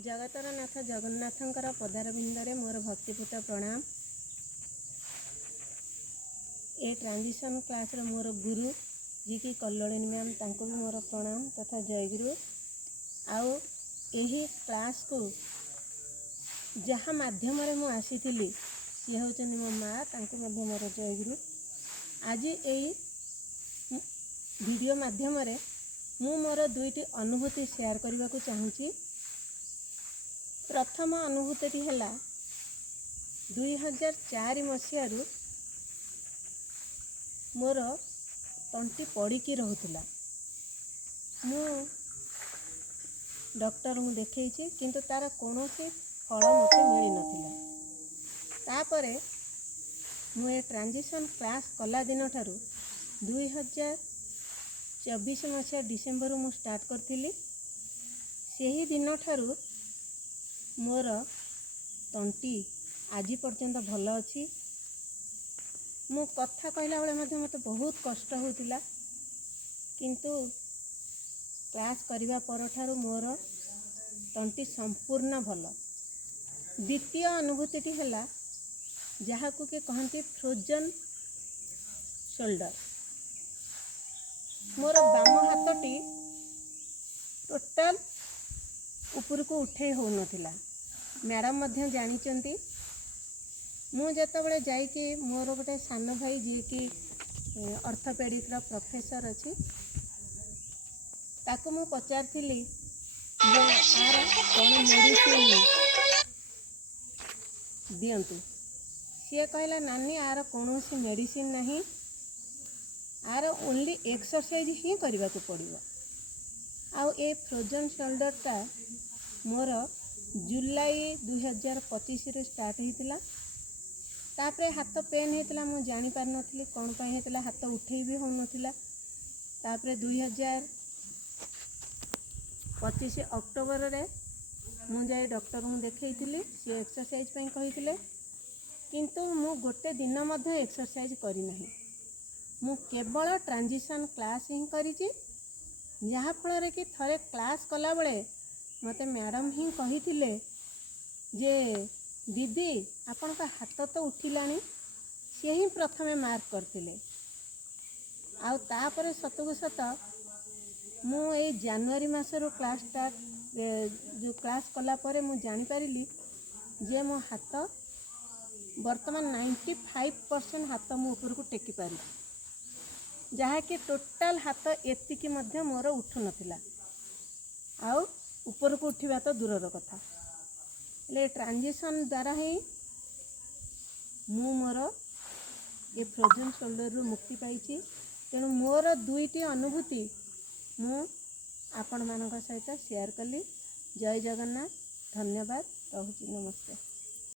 जगतर नाथ जगन्नाथंकर पदारविंदरे मोर भक्तिपूत प्रणाम। A transition class रे मोर गुरु जी की कल्लोलिनी मैम तांको भी मोर प्रणाम तथा जयगुरु। आउ यही क्लास को जहाँ माध्यम रे मु आसी सी होचनी मो माँ तांको मध्य मोर जयगुरु। आज यही वीडियो माध्यम रे मु मोर दुईटी अनुभूति शेयर करने को चाहूँगी। प्रथम अनुभूति है 2004 मसीह मोर तंटी पड़ी रोला। मु डॉक्टर को देखी किंतु तार कौन फल मत मिल ना। तापरे मुझे ट्रांजिशन क्लास कला दिन ठारू 2024 मसीहा डिसेम्बर मु स्टार्ट करी। से दिन ठारू मोर तंटी आज पर्यंत भल अच्छी। मु कथा कहला बेले मत बहुत कष्ट होतिला किंतु क्लास करिवा पर ठारू मोर तंटी संपूर्ण भल। द्वितीय अनुभूति है जहाँ को के कहते फ्रोजन शोल्डर। मोर बाम हाथटी टोटाल ऊपर को उठे हो नथिला। मैडम मध्य जानिचंती। मु जेतबेले जाइके मोर गोटे सान भाई जी की ऑर्थोपेडिक प्रोफेसर अच्छी ताको मु पचारथिली जे आर कौन मेडिसिन दियंतु। सी कहला नानी आर कौन सी मेडिसिन नहीं, आर ओनली एक्सरसाइज ही करने को पड़ो। आउ ए फ्रोजन शोल्डरटा मोर जुलाई 2025 रे स्टार्ट होता। तापरे हाथ पेन होता मु जानी पार नथली कौन पाई होता। हाथ उठे भी हो नथिला। तापरे 2025 अक्टोबर रे मु जाई डॉक्टर को देखई सी एक्सरसाइज पई कहिथिले किंतु मु गोटे दिन मध्य एक्सरसाइज करी नहीं। मु केवल ट्रांजिशन क्लास ही करी जहाँ फल कि थरे क्लास कला बड़े मते मैडम ही कहिथिले जे दीदी आपण का हाथ तो उठिलानी। सी ही प्रथमे मार्क करथिले। आउ तापरे सतकु सत मु ए जनवरी मासरो क्लास स्टार्ट जो क्लास कला परे मु जानी पारिली जे मो हाथ वर्तमान 95% हाथ मु ऊपर को टेकी पारी। जहाँ कि टोटाल हाथ एतिकी मध्य मोर उठु नथिला। आउ ऊपर को उठिबा तो दूरर कथा। ले ट्रांजिशन द्वारा ही मु मोर ए फ्रोजन शोल्डर रु मुक्ति पाइछि। तेणु मोर दुईटी अनुभूति मु आपण मानक सहित शेयर कली। जय जगन्नाथ। धन्यवाद। रहुछि। नमस्ते।